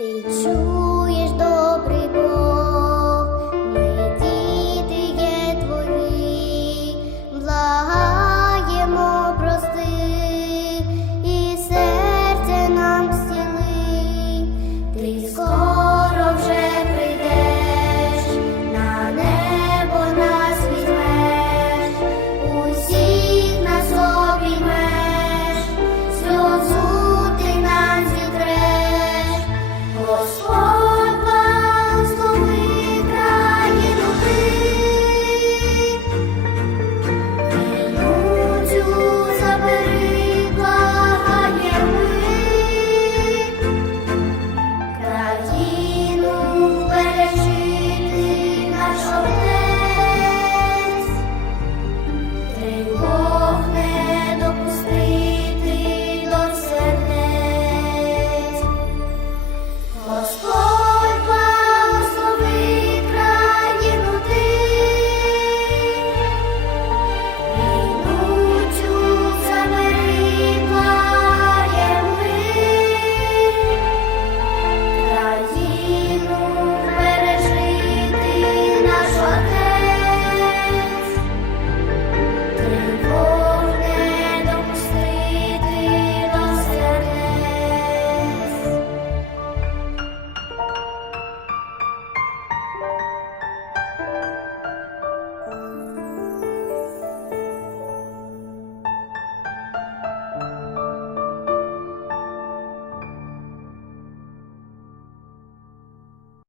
Ти